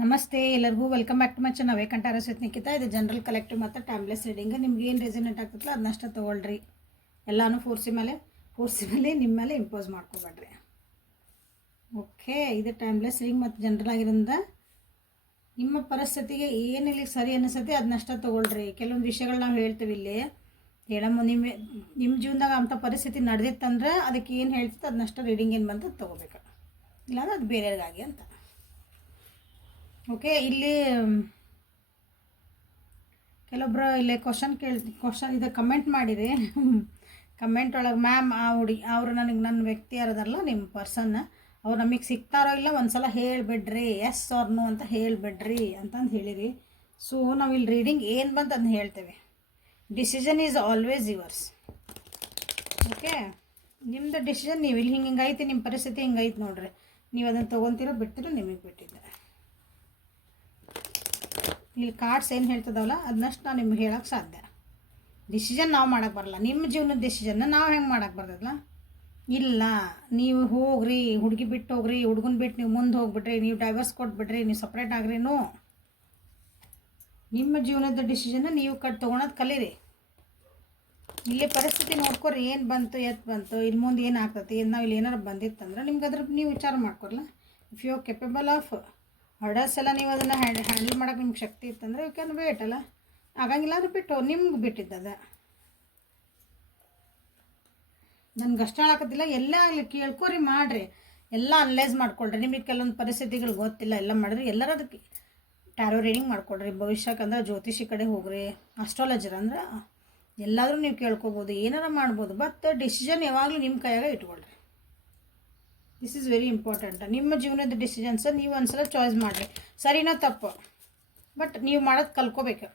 ನಮಸ್ತೆ ಎಲ್ಲರಿಗೂ welcome back to my channel ಕಂಠ ರಸತ್ ನಿಖಿತಾ. ಇದು ಜನರಲ್ ಕಲೆಕ್ಟಿವ್ ಮತ್ತು ಟೈಮ್ಲೆಸ್ ರೀಡಿಂಗ್. ನಿಮ್ಗೆ ಏನು ರೆಸನೇಟ್ ಆಗ್ತದಲ್ಲ ಅದನ್ನಷ್ಟು ತೊಗೊಳ್ರಿ. ಎಲ್ಲನೂ ಫೋರ್ಸಿ ಮೇಲೆ ನಿಮ್ಮ ಮೇಲೆ ಇಂಪೋಸ್ ಮಾಡ್ಕೊಬೇಡ್ರಿ. ಓಕೆ, ಇದು ಟೈಮ್ಲೆಸ್ ರೀಡಿಂಗ್ ಮತ್ತು ಜನರಲ್ ಆಗಿರೋದ್ರಿಂದ ನಿಮ್ಮ ಪರಿಸ್ಥಿತಿಗೆ ಏನಿಲ್ಲ ಸರಿ ಅನಿಸುತ್ತೆ ಅದನ್ನಷ್ಟು ತೊಗೊಳ್ರಿ. ಕೆಲವೊಂದು ವಿಷಯಗಳು ನಾವು ಹೇಳ್ತೀವಿ ಇಲ್ಲಿ ಹೇಳಮ್ಮ. ನಿಮ್ಮ ಜೀವನದಾಗ ಅಂಥ ಪರಿಸ್ಥಿತಿ ನಡೆದಿತ್ತಂದ್ರೆ ಅದಕ್ಕೆ ಏನು ಹೇಳ್ತದೆ ಅದನ್ನಷ್ಟು ರೀಡಿಂಗ್ ಏನು ಬಂತು ತೊಗೋಬೇಕು, ಇಲ್ಲಾಂದ್ರೆ ಅದು ಬೇರೆಯವ್ರಿಗಾಗಿ ಅಂತ. ಓಕೆ, ಇಲ್ಲಿ ಕೆಲವೊಬ್ಬರು ಇಲ್ಲೇ ಕ್ವಶನ್ ಇದು ಕಮೆಂಟ್ ಮಾಡಿರಿ. ಕಮೆಂಟ್ ಒಳಗೆ ಮ್ಯಾಮ್ ಅವರು ನನ್ನ ವ್ಯಕ್ತಿ ಯಾರದಾರಲ್ಲ ನಿಮ್ಮ ಪರ್ಸನ್ ಅವ್ರು ನಮಗೆ ಸಿಗ್ತಾರೋ ಇಲ್ಲ ಒಂದು ಸಲ ಹೇಳಿಬಿಡ್ರಿ, ಎಸ್ ಆರ್ ನೋ ಅಂತ ಹೇಳಿಬಿಡ್ರಿ ಅಂತಂದು ಹೇಳಿರಿ. ಸೊ ನಾವು ಇಲ್ಲಿ ರೀಡಿಂಗ್ ಏನು ಬಂತು ಅದನ್ನ ಹೇಳ್ತೇವೆ. Decision is always yours. Okay, ನಿಮ್ಮದು ಡಿಸಿಷನ್. ನೀವು ಇಲ್ಲಿ ಹಿಂಗೈತಿ, ನಿಮ್ಮ ಪರಿಸ್ಥಿತಿ ಹಿಂಗೈತೆ ನೋಡ್ರಿ, ನೀವು ಅದನ್ನು ತೊಗೊತೀರೋ ಬಿಡ್ತೀರೋ ನಿಮಗೆ ಬಿಟ್ಟಿದ್ದೆ. ಇಲ್ಲಿ ಕಾರ್ಡ್ಸ್ ಏನು ಹೇಳ್ತದವಲ್ಲ ಅದನ್ನಷ್ಟು ನಾನು ನಿಮ್ಗೆ ಹೇಳೋಕ್ಕೆ ಸಾಧ್ಯ. ಡಿಸಿಷನ್ ನಾವು ಮಾಡೋಕ್ಕೆ ಬರಲ್ಲ. ನಿಮ್ಮ ಜೀವನದ ಡಿಸಿಷನ್ನ ನಾವು ಹೆಂಗೆ ಮಾಡೋಕ್ಕೆ ಬರ್ತದಲ್ಲ. ಇಲ್ಲ, ನೀವು ಹೋಗ್ರಿ, ಹುಡುಗಿ ಬಿಟ್ಟು ಹೋಗ್ರಿ, ಹುಡುಗನ ಬಿಟ್ಟು ನೀವು ಮುಂದೆ ಹೋಗ್ಬಿಡ್ರಿ, ನೀವು ಡೈವರ್ಸ್ ಕೊಟ್ಬಿಡ್ರಿ, ನೀವು ಸಪ್ರೇಟ್ ಆಗ್ರಿನೂ. ನಿಮ್ಮ ಜೀವನದ ಡಿಸಿಷನ್ನ ನೀವು ತೊಗೊಳೋದು ಕಲೀರಿ. ಇಲ್ಲಿ ಪರಿಸ್ಥಿತಿ ನೋಡ್ಕೊರಿ, ಏನು ಬಂತು ಬಂತು, ಇಲ್ಲಿ ಮುಂದೆ ಏನು ಆಗ್ತೈತಿ. ನಾವು ಇಲ್ಲಿ ಏನಾರು ಬಂದಿತ್ತಂದ್ರೆ ನಿಮ್ಗೆ ಅದ್ರ ನೀವು ವಿಚಾರ ಮಾಡ್ಕೊರಲ್ಲ. If you are capable of hurdles ಎಲ್ಲ ನೀವು ಅದನ್ನು ಹ್ಯಾಂಡಲ್ ಮಾಡೋಕೆ ನಿಮ್ಗೆ ಶಕ್ತಿ ಇತ್ತಂದರೆ ಯು ಕ್ಯಾನ್ ವೇಟ್ ಅಲ್ಲ. ಆಗಂಗಿಲ್ಲ ಅಂದ್ರೆ ಬಿಟ್ಟು ನಿಮ್ಗೆ ಬಿಟ್ಟಿದ್ದದ. ನನ್ಗೆ ಅಷ್ಟು ಹೇಳಕತ್ತಿಲ್ಲ, ಎಲ್ಲೇ ಆಗಲಿ ಕೇಳ್ಕೊರಿ, ಮಾಡಿರಿ, ಎಲ್ಲ ಅನಲೈಸ್ ಮಾಡ್ಕೊಳ್ರಿ. ನಿಮಗೆ ಕೆಲವೊಂದು ಪರಿಸ್ಥಿತಿಗಳು ಗೊತ್ತಿಲ್ಲ, ಎಲ್ಲ ಮಾಡಿರಿ. ಎಲ್ಲರೂ ಅದಕ್ಕೆ ಟ್ಯಾರೋ ರೀಡಿಂಗ್ ಮಾಡ್ಕೊಳ್ರಿ. ಭವಿಷ್ಯಕ್ಕೆ ಅಂದ್ರೆ ಜ್ಯೋತಿಷಿ ಕಡೆ ಹೋಗ್ರಿ, ಅಸ್ಟ್ರಾಲಜರ್ ಅಂದ್ರೆ ಎಲ್ಲಾದರೂ ನೀವು ಕೇಳ್ಕೊಬೋದು, ಏನಾರು ಮಾಡ್ಬೋದು. ಬಟ್ ಡಿಸಿಷನ್ ಯಾವಾಗಲೂ ನಿಮ್ಮ ಕೈಯಾಗ ಇಟ್ಕೊಳ್ರಿ. This is very important. ನಿಮ್ಮ ಜೀವನದ ಡಿಸಿಷನ್ಸ್ ನೀವು ಒಂದ್ಸಲ ಚಾಯ್ಸ್ ಮಾಡಿರಿ, ಸರಿನೋ ತಪ್ಪು, ಬಟ್ ನೀವು ಮಾಡೋದು ಕಲ್ಕೋಬೇಕು.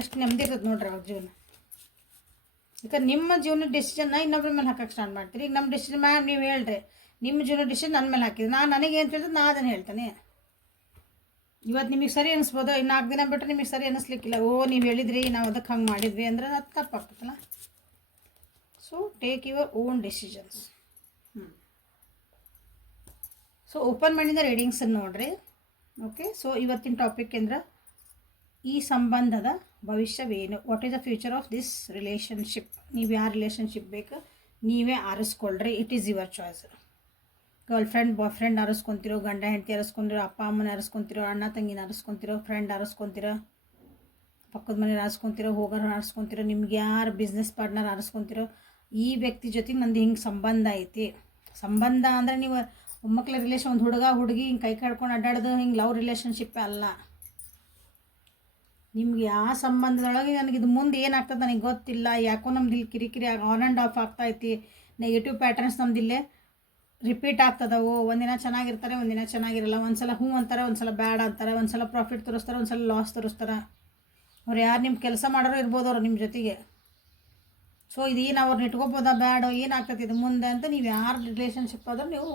ಎಷ್ಟು ನೆಮ್ಮದಿ ಇರ್ತದೆ ನೋಡ್ರಿ ಅವ್ರ ಜೀವನ. ಈಗ ನಿಮ್ಮ ಜೀವನದ ಡಿಸಿಷನ್ನ ಇನ್ನೊಬ್ಬರ ಮೇಲೆ ಹಾಕಕ್ಕೆ ಸ್ಟಾರ್ಟ್ ಮಾಡ್ತೀರಿ. ಈಗ ನಮ್ಮ ಡಿಸಿಷನ್ ಮ್ಯಾಮ್ ನೀವು ಹೇಳ್ರಿ, ನಿಮ್ಮ ಜೀವನ ಡಿಸಿಷನ್ ನನ್ನ ಮೇಲೆ ಹಾಕಿದ್ರಿ, ನನಗೇನು ತಿಳಿದ್ರೆ ನಾನು ಅದನ್ನು ಹೇಳ್ತೇನೆ. ಇವತ್ತು ನಿಮಗೆ ಸರಿ ಅನಿಸ್ಬೋದು, ಇನ್ನು 4 ದಿನ ಬಿಟ್ಟರೆ ನಿಮಗೆ ಸರಿ ಅನ್ನಿಸ್ಲಿಕ್ಕಿಲ್ಲ. ನೀವು ಹೇಳಿದ್ರಿ, ನಾವು ಅದಕ್ಕೆ ಹಂಗೆ ಮಾಡಿದ್ವಿ ಅಂದ್ರೆ ಅದು ತಪ್ಪಾಗ್ತದಲ್ಲ. So take your own decisions. So open ಮೈಂಡಿಂದ ರೀಡಿಂಗ್ಸನ್ನು ನೋಡ್ರಿ. ಓಕೆ, ಸೊ ಇವತ್ತಿನ ಟಾಪಿಕ್ ಅಂದ್ರೆ ಈ ಸಂಬಂಧದ ಭವಿಷ್ಯವೇನು, what is the future of this relationship. ನೀವು ಯಾವ ರಿಲೇಷನ್ಶಿಪ್ ಬೇಕು ನೀವೇ ಆರಿಸ್ಕೊಳ್ರಿ. It is your choice. Girlfriend boyfriend ಆರಿಸ್ಕೊತಿರೋ, ಗಂಡ ಹೆಂಡತಿ ಆರಿಸ್ಕೊಂಡಿರೋ, ಅಪ್ಪ ಅಮ್ಮನ ಆರಿಸ್ಕೊತಿರೋ, ಅಣ್ಣ ತಂಗಿನ ಆರಿಸ್ಕೊತಿರೋ, ಫ್ರೆಂಡ್ ಆರಿಸ್ಕೊತಿರೋ, ಪಕ್ಕದ ಮನೆ ಆರಿಸ್ಕೊತಿರೋ, ಹೋಗೋರು ಆರಿಸ್ಕೊತಿರೋ, ನಿಮ್ಗೆ ಯಾರು ಬಿಸ್ನೆಸ್ ಪಾರ್ಟ್ನರ್ ಆರಿಸ್ಕೊತಿರೋ, ಈ ವ್ಯಕ್ತಿ ಜೊತೆಗೆ ನಂದು ಹಿಂಗೆ ಸಂಬಂಧ ಐತಿ. ಸಂಬಂಧ ಅಂದರೆ ನೀವು ಒಮ್ಮಕ್ಕಳ ರಿಲೇಷನ್, ಒಂದು ಹುಡುಗ ಹುಡುಗಿ ಹಿಂಗೆ ಕೈ ಕಡ್ಕೊಂಡು ಅಡ್ಡಾಡೋದು ಹಿಂಗೆ ಲವ್ ರಿಲೇಷನ್ಶಿಪ್ಪೇ ಅಲ್ಲ. ನಿಮ್ಗೆ ಯಾವ ಸಂಬಂಧದೊಳಗೆ ನನಗಿದು ಮುಂದೆ ಏನಾಗ್ತದೆ ನನಗೆ ಗೊತ್ತಿಲ್ಲ, ಯಾಕೋ ನಮ್ದು ಇಲ್ಲಿ ಕಿರಿಕಿರಿ ಆನ್ ಆ್ಯಂಡ್ ಆಫ್ ಆಗ್ತಾಯಿತಿ, ನೆಗೆಟಿವ್ ಪ್ಯಾಟರ್ನ್ಸ್ ನಮ್ದಿಲ್ಲೇ ರಿಪೀಟ್ ಆಗ್ತದವು. ಒಂದಿನ ಚೆನ್ನಾಗಿರ್ತಾರೆ, ಒಂದಿನ ಚೆನ್ನಾಗಿರಲ್ಲ. ಒಂದು ಸಲ ಹ್ಞೂ ಅಂತಾರೆ, ಒಂದು ಸಲ ಬ್ಯಾಡ್ ಅಂತಾರೆ, ಒಂದು ಸಲ ಪ್ರಾಫಿಟ್ ತೋರಿಸ್ತಾರೆ, ಒಂದು ಸಲ ಲಾಸ್ ತೋರಿಸ್ತಾರೆ. ಅವ್ರು ಯಾರು ನಿಮ್ಮ ಕೆಲಸ ಮಾಡೋರು ಇರ್ಬೋದು ಅವ್ರು ನಿಮ್ಮ ಜೊತೆಗೆ. ಸೊ ಇದೇನು ಅವ್ರನ್ನ ಇಟ್ಕೋಬೋದಾ ಬ್ಯಾಡೋ, ಏನಾಗ್ತದೆ ಇದು ಮುಂದೆ ಅಂತ ನೀವು ಯಾರು ರಿಲೇಷನ್ಶಿಪ್ ಆದ್ರೆ ನೀವು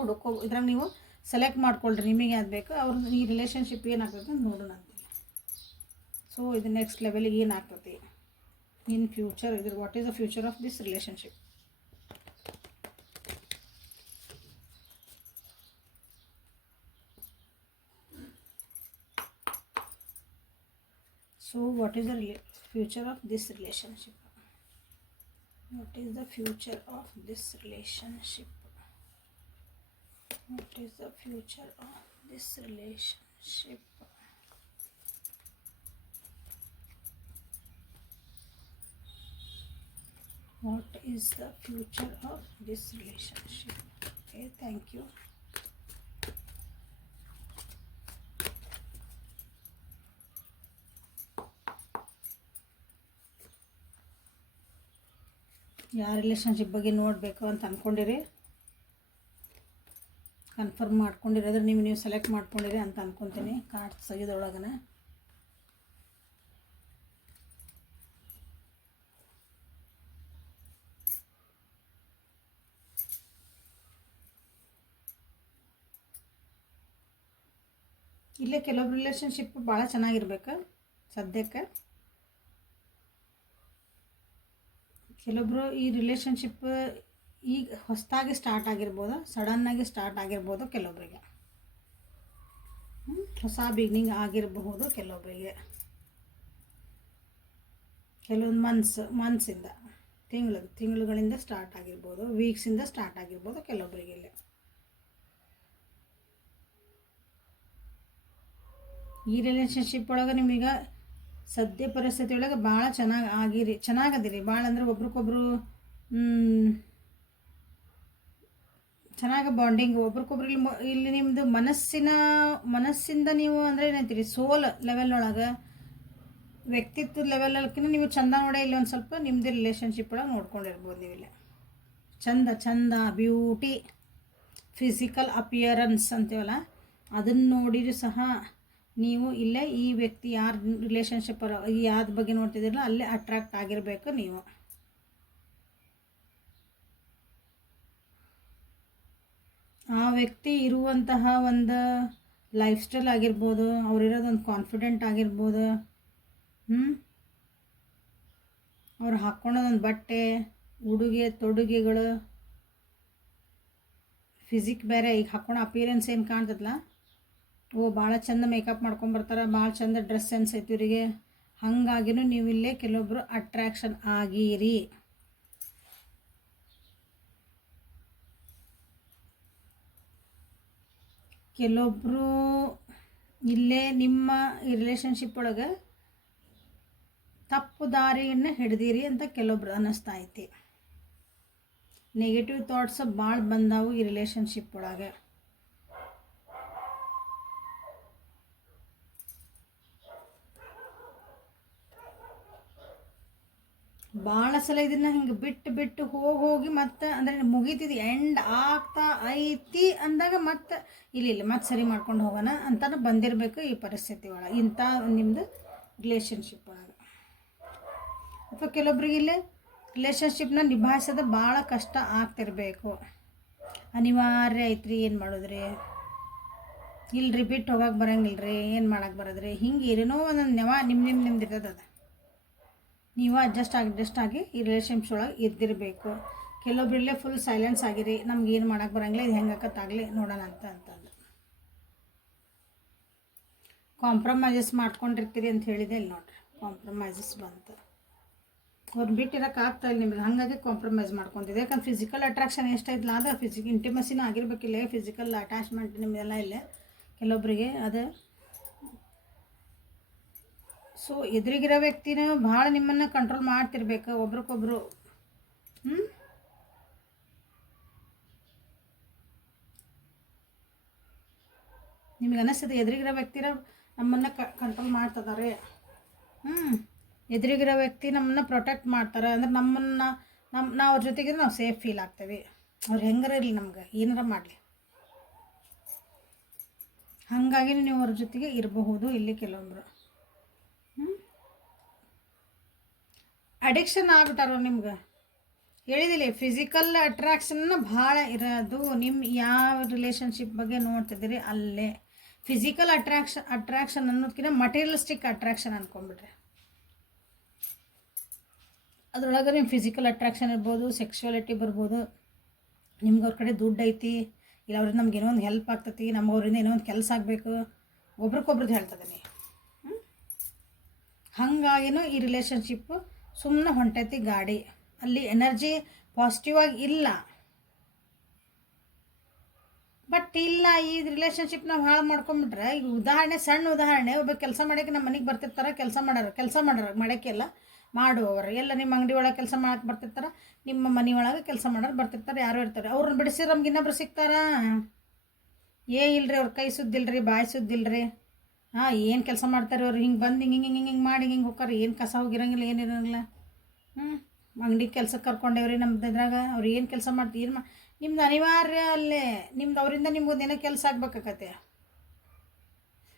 ಇದ್ರಾಗ ನೀವು ಸೆಲೆಕ್ಟ್ ಮಾಡ್ಕೊಳ್ರಿ, ನಿಮಗೆ ಯಾವ್ದು ಬೇಕು ಅವ್ರದ್ದು. ಈ ರಿಲೇಷನ್ಶಿಪ್ ಏನಾಗ್ತದೆ ಅಂತ ನೋಡೋಣ ಅಂತಿಲ್ಲ. ಸೊ ಇದು ನೆಕ್ಸ್ಟ್ ಲೆವೆಲಿಗೆ ಏನಾಗ್ತದೆ ಇನ್ ಫ್ಯೂಚರ್, ಇದ್ರ what is the future of this relationship. So what is the future of this relationship? What is the future of this relationship? What is the future of this relationship? What is the future of this relationship? Okay, thank you. ಯಾವ relationship ಬಗ್ಗೆ ನೋಡಬೇಕು ಅಂತ ಅಂದ್ಕೊಂಡಿರಿ, confirm ಮಾಡ್ಕೊಂಡಿರೋದ್ರೆ ನೀವು select ಮಾಡ್ಕೊಂಡಿರಿ ಅಂತ ಅಂದ್ಕೊತೀನಿ. Cards ತೆಗೆದೊಳಗನ ಇಲ್ಲೇ ಕೆಲವೊಬ್ರು relationship ಭಾಳ ಚೆನ್ನಾಗಿರ್ಬೇಕು ಸದ್ಯಕ್ಕೆ. ಕೆಲವೊಬ್ಬರು ಈ ರಿಲೇಷನ್ಶಿಪ್ ಈಗ ಹೊಸದಾಗಿ ಸ್ಟಾರ್ಟ್ ಆಗಿರ್ಬೋದು, ಸಡನ್ನಾಗಿ ಸ್ಟಾರ್ಟ್ ಆಗಿರ್ಬೋದು ಕೆಲವೊಬ್ಬರಿಗೆ. ಹೊಸ ಬಿಗಿನಿಂಗ್ ಆಗಿರಬಹುದು ಕೆಲವೊಬ್ಬರಿಗೆ. ಕೆಲವೊಂದು ಮಂತ್ಸಿಂದ ತಿಂಗಳುಗಳಿಂದ ಸ್ಟಾರ್ಟ್ ಆಗಿರ್ಬೋದು, ವೀಕ್ಸಿಂದ ಸ್ಟಾರ್ಟ್ ಆಗಿರ್ಬೋದು ಕೆಲವೊಬ್ಬರಿಗೆ. ಇಲ್ಲಿ ಈ ರಿಲೇಷನ್ಶಿಪ್ ಒಳಗೆ ನಿಮಗೆ ಸದ್ಯ ಪರಿಸ್ಥಿತಿ ಒಳಗೆ ಭಾಳ ಚೆನ್ನಾಗದಿರಿ. ಭಾಳ ಅಂದ್ರೆ ಒಬ್ರಿಗೊಬ್ರು ಚೆನ್ನಾಗಿ ಬಾಂಡಿಂಗ್ ಒಬ್ರಿಗೊಬ್ರು. ಇಲ್ಲಿ ನಿಮ್ಮದು ಮನಸ್ಸಿಂದ ನೀವು ಅಂದರೆ ಏನಂತೀರಿ, ಸೋಲ್ ಲೆವೆಲ್ ಒಳಗೆ, ವ್ಯಕ್ತಿತ್ವ ಲೆವೆಲ್ಕಿಂತ ನೀವು ಚಂದ ನೋಡೇ ಇಲ್ಲಿ ಒಂದು ಸ್ವಲ್ಪ ನಿಮ್ಮದು ರಿಲೇಷನ್ಶಿಪ್ ಒಳಗೆ ನೋಡ್ಕೊಂಡಿರ್ಬೋದು. ನೀವು ಇಲ್ಲಿ ಚಂದ ಬ್ಯೂಟಿ, ಫಿಸಿಕಲ್ ಅಪಿಯರೆನ್ಸ್ ಅಂತೀವಲ್ಲ, ಅದನ್ನು ನೋಡಿದ್ರು ಸಹ ನೀವು ಇಲ್ಲೇ ಈ ವ್ಯಕ್ತಿ ಯಾರು ರಿಲೇಷನ್ಶಿಪ್ ಯಾವ್ದು ಬಗ್ಗೆ ನೋಡ್ತಿದ್ದೀರಲ್ಲ ಅಲ್ಲೇ ಅಟ್ರಾಕ್ಟ್ ಆಗಿರಬೇಕು ನೀವು. ಆ ವ್ಯಕ್ತಿ ಇರುವಂತಹ ಒಂದು ಲೈಫ್ ಸ್ಟೈಲ್ ಆಗಿರ್ಬೋದು, ಅವರಿರೋದೊಂದು ಕಾನ್ಫಿಡೆಂಟ್ ಆಗಿರ್ಬೋದು, ಅವ್ರು ಹಾಕ್ಕೊಳೋದೊಂದು ಬಟ್ಟೆ, ಉಡುಗೆ ತೊಡುಗೆಗಳು, ಫಿಸಿಕ್ ಬೇರೆ. ಈಗ ಹಾಕ್ಕೊಳೋ ಅಪಿಯರೆನ್ಸ್ ಏನು ಕಾಣ್ತದಲ್ಲ, ಭಾಳ ಚಂದ ಮೇಕಪ್ ಮಾಡ್ಕೊಂಬರ್ತಾರೆ, ಭಾಳ ಚಂದ ಡ್ರೆಸ್ ಸೆನ್ಸ್ ಐತಿ ಇವರಿಗೆ. ಹಾಗಾಗಿನೂ ನೀವು ಇಲ್ಲೇ ಕೆಲವೊಬ್ಬರು ಅಟ್ರಾಕ್ಷನ್ ಆಗಿರಿ. ಕೆಲವೊಬ್ಬರು ಇಲ್ಲೇ ನಿಮ್ಮ ಈ ರಿಲೇಷನ್ಶಿಪ್ ಒಳಗೆ ತಪ್ಪು ದಾರಿಯನ್ನು ಹಿಡ್ದಿರಿ ಅಂತ ಕೆಲವೊಬ್ರು ಅನ್ನಿಸ್ತಾ ಐತಿ. ನೆಗೆಟಿವ್ ಥಾಟ್ಸ್ ಭಾಳ ಬಂದಾವು ಈ ರಿಲೇಷನ್ಶಿಪ್ ಒಳಗೆ. ಭಾಳ ಸಲ ಇದನ್ನು ಹಿಂಗೆ ಬಿಟ್ಟು ಹೋಗಿ ಮತ್ತೆ ಅಂದರೆ ಮುಗೀತಿದ್ದು ಎಂಡ್ ಆಗ್ತಾ ಐತಿ ಅಂದಾಗ ಮತ್ತೆ ಇಲ್ಲ ಮತ್ತೆ ಸರಿ ಮಾಡ್ಕೊಂಡು ಹೋಗೋಣ ಅಂತ ಬಂದಿರಬೇಕು ಈ ಪರಿಸ್ಥಿತಿ ಒಳಗೆ, ಇಂಥ ನಿಮ್ಮದು ರಿಲೇಷನ್ಶಿಪ್ ಒಳಗೆ. ಅಥವಾ ಕೆಲವೊಬ್ರಿಗೆ ಇಲ್ಲಿ ರಿಲೇಷನ್ಶಿಪ್ನ ನಿಭಾಯಿಸೋದು ಭಾಳ ಕಷ್ಟ ಆಗ್ತಿರಬೇಕು, ಅನಿವಾರ್ಯ ಐತ್ರಿ, ಏನು ಮಾಡೋದ್ರಿ, ಇಲ್ರಿ ಬಿಟ್ಟು ಹೋಗಕ್ಕೆ ಬರೋಂಗಿಲ್ರಿ, ಏನು ಮಾಡೋಕ್ಕೆ ಬರೋದ್ರಿ, ಹಿಂಗೆ ಏನೇನೋ ಒಂದೊಂದು ನಿಮ್ದು ಇರ್ತದೆ. ಅದು ನೀವು ಅಡ್ಜಸ್ಟ್ ಆಗಿ ಈ ರಿಲೇಷನ್ಶಿಪ್ ಒಳಗೆ ಇದ್ದಿರಬೇಕು. ಕೆಲವೊಬ್ಬರಲ್ಲೇ ಫುಲ್ ಸೈಲೆನ್ಸ್ ಆಗಿರಿ, ನಮ್ಗೆ ಏನು ಮಾಡೋಕ್ಕೆ ಬರೋಂಗಿಲ್ಲ, ಇದು ಹೆಂಗೆ ಆಕತ್ತಾಗಲಿ ನೋಡೋಣ ಅಂತಂದು ಕಾಂಪ್ರಮೈಸಸ್ ಮಾಡ್ಕೊಂಡಿರ್ತೀರಿ ಅಂತ ಹೇಳಿದೆ. ಇಲ್ಲಿ ನೋಡ್ರಿ, ಕಾಂಪ್ರಮೈಸಸ್ ಬಂತು. ಅವ್ರನ್ನ ಬಿಟ್ಟಿರೋಕೆ ಆಗ್ತಾ ಇಲ್ಲ ನಿಮ್ಗೆ, ಹಾಗಾಗಿ ಕಾಂಪ್ರಮೈಸ್ ಮಾಡ್ಕೊತಿದ್ದೆ. ಯಾಕಂದ್ರೆ ಫಿಸಿಕಲ್ ಅಟ್ರಾಕ್ಷನ್ ಎಷ್ಟೈತಿಲ್ಲ, ಅದು ಇಂಟಿಮಸಿನೂ ಆಗಿರ್ಬೇಕಿಲ್ಲ, ಫಿಸಿಕಲ್ ಅಟ್ಯಾಚ್ಮೆಂಟ್ ನಿಮ್ಮದೆಲ್ಲ ಇಲ್ಲೇ ಕೆಲವೊಬ್ಬರಿಗೆ ಅದು. ಸೊ ಎದುರಿಗಿರೋ ವ್ಯಕ್ತಿನ ಭಾಳ ನಿಮ್ಮನ್ನು ಕಂಟ್ರೋಲ್ ಮಾಡ್ತಿರ್ಬೇಕು ಒಬ್ರಿಗೊಬ್ರು. ನಿಮಗೆ ಅನ್ನಿಸ್ತದೆ ಎದುರಿಗಿರೋ ವ್ಯಕ್ತಿನ ನಮ್ಮನ್ನು ಕಂಟ್ರೋಲ್ ಮಾಡ್ತಿದ್ದಾರೆ. ಎದುರಿಗಿರೋ ವ್ಯಕ್ತಿ ನಮ್ಮನ್ನು ಪ್ರೊಟೆಕ್ಟ್ ಮಾಡ್ತಾರೆ, ಅಂದ್ರೆ ನಾವು ಅವ್ರ ಜೊತೆಗಿದ್ರೆ ನಾವು ಸೇಫ್ ಫೀಲ್ ಆಗ್ತೇವೆ. ಅವ್ರು ಹೆಂಗಾರ ಇರಲಿ, ನಮ್ಗೆ ಏನಾರ ಮಾಡಲಿ, ಹಾಗಾಗಿ ನೀವು ಅವ್ರ ಜೊತೆಗೆ ಇರಬಹುದು. ಇಲ್ಲಿ ಕೆಲವೊಬ್ಬರು ಅಡಿಕ್ಷನ್ ಆಗ್ಬಿಟ್ಟಾರ. ನಿಮ್ಗೆ ಹೇಳಿದಿಲ್ಲ, ಫಿಸಿಕಲ್ ಅಟ್ರಾಕ್ಷನ್ನ ಭಾಳ ಇರೋದು ನಿಮ್ಮ ಯಾವ ರಿಲೇಷನ್ಶಿಪ್ ಬಗ್ಗೆ ನೋಡ್ತಿದ್ದೀರಿ ಅಲ್ಲೇ. ಫಿಸಿಕಲ್ ಅಟ್ರಾಕ್ಷನ್ ಅನ್ನೋದಕ್ಕಿಂತ ಮಟೀರಿಯಲಿಸ್ಟಿಕ್ ಅಟ್ರಾಕ್ಷನ್ ಅಂದ್ಕೊಂಡ್ಬಿಟ್ರೆ, ಅದರೊಳಗೆ ನಿಮ್ಮ ಫಿಸಿಕಲ್ ಅಟ್ರಾಕ್ಷನ್ ಇರ್ಬೋದು, ಸೆಕ್ಸುವಾಲಿಟಿ ಬರ್ಬೋದು. ನಿಮ್ಗೆ ಅವ್ರ ಕಡೆ ದುಡ್ಡು ಐತಿ, ಇಲ್ಲ ಅವ್ರಿಂದ ನಮ್ಗೆ ಏನೋ ಒಂದು ಹೆಲ್ಪ್ ಆಗ್ತೈತಿ, ನಮ್ಗೆ ಅವರಿಂದ ಏನೋ ಒಂದು ಕೆಲಸ ಆಗಬೇಕು, ಒಬ್ರಿಗೊಬ್ರದ್ದು ಹೇಳ್ತದೆ ನೀವು. ಹಾಗಾಗಿನೂ ಈ ರಿಲೇಷನ್ಶಿಪ್ಪು ಸುಮ್ಮನೆ ಹೊಂಟೈತಿ ಗಾಡಿ, ಅಲ್ಲಿ ಎನರ್ಜಿ ಪಾಸಿಟಿವ್ ಆಗಿ ಇಲ್ಲ. ಬಟ್ ಇಲ್ಲ, ಈ ರಿಲೇಷನ್ಶಿಪ್ ನಾವು ಹಾಳು ಮಾಡ್ಕೊಂಬಿಟ್ರೆ, ಈಗ ಸಣ್ಣ ಉದಾಹರಣೆ, ಒಬ್ಬ ಕೆಲಸ ಮಾಡೋಕ್ಕೆ ನಮ್ಮ ಮನೆಗೆ ಬರ್ತಿರ್ತಾರೆ, ಕೆಲಸ ಮಾಡೋರು ಮಾಡೋಕ್ಕೆಲ್ಲ ಮಾಡುವವರು ಎಲ್ಲ ನಿಮ್ಮ ಅಂಗಡಿ ಒಳಗೆ ಕೆಲಸ ಮಾಡಕ್ಕೆ ಬರ್ತಿರ್ತಾರೆ, ನಿಮ್ಮ ಮನೆ ಒಳಗೆ ಕೆಲಸ ಮಾಡೋರು ಬರ್ತಿರ್ತಾರೆ, ಯಾರು ಇರ್ತಾರೆ. ಅವ್ರನ್ನ ಬಿಡಿಸಿದ್ರೆ ನಮ್ಗೆ ಇನ್ನೊಬ್ರು ಸಿಗ್ತಾರ? ಇಲ್ರಿ, ಅವ್ರ ಕೈ ಸುದ್ದಿಲ್ರಿ, ಬಾಯಿ ಸುದ್ದಿಲ್ರಿ. ಏನು ಕೆಲಸ ಮಾಡ್ತಾರೆ ಅವ್ರು, ಹಿಂಗೆ ಬಂದು ಹಿಂಗೆ ಮಾಡಿ ಹಿಂಗೆ ಹೋಗ್ತಾರೆ, ಏನು ಕಸ ಹೋಗಿರಂಗಿಲ್ಲ, ಏನಿರಂಗಿಲ್ಲ. ಅಂಗಡಿ ಕೆಲ್ಸಕ್ಕೆ ಕರ್ಕೊಂಡೇವ್ರಿ ನಮ್ದು ಇದ್ರಾಗ, ಅವ್ರು ಏನು ಕೆಲಸ ಮಾಡ್ತೀವಿ, ನಿಮ್ದು ಅನಿವಾರ್ಯ ಅಲ್ಲೇ. ನಿಮ್ದು ಅವರಿಂದ ನಿಮ್ಗೊಂದು ಏನೋ ಕೆಲಸ ಆಗ್ಬೇಕಾಗತ್ತೆ.